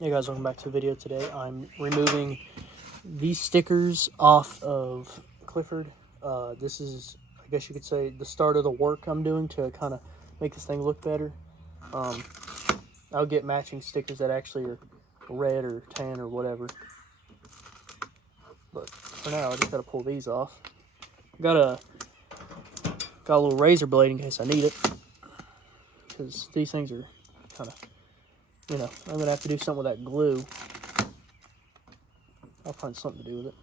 Hey guys, welcome back to the video. Today I'm removing these stickers off of Clifford. This is, I guess you could say, the start of the work I'm doing to kind of make this thing look better. I'll get matching stickers that actually are red or tan or whatever. But for now, I just gotta pull these off. Got a little razor blade in case I need it, because these things are kind of, you know, I'm gonna have to do something with that glue. I'll find something to do with it.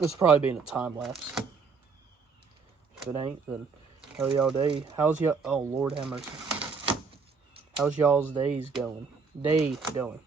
This will probably be in a time lapse. If it ain't, then hell y'all day. How's y'all? Oh Lord have mercy. How's y'all's days going? Day going.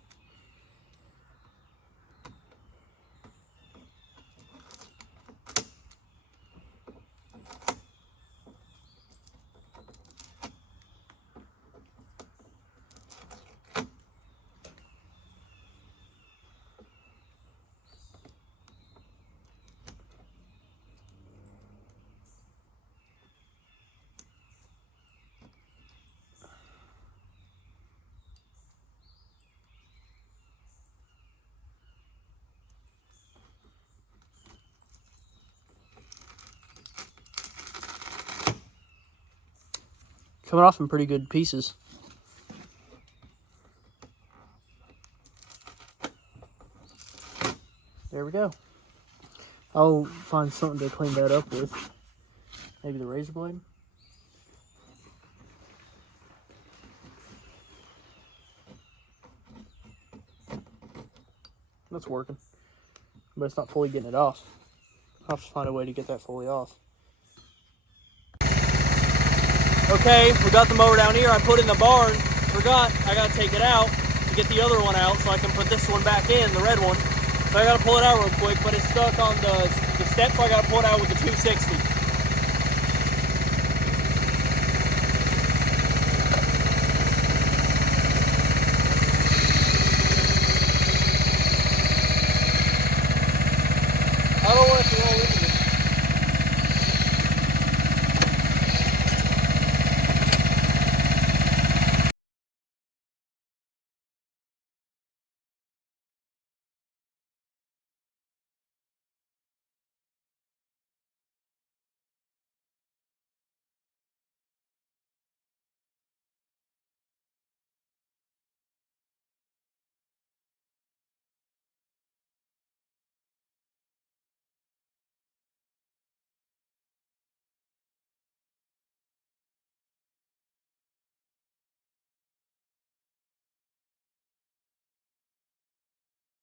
Coming off in pretty good pieces. There we go. I'll find something to clean that up with. Maybe the razor blade. That's working, but it's not fully getting it off. I'll have to find a way to get that fully off. Okay, we got the mower down here. I put it in the barn. Forgot I gotta take it out to get the other one out so I can put this one back in, the red one. So I gotta pull it out real quick, but it's stuck on the step, so I gotta pull it out with the 260.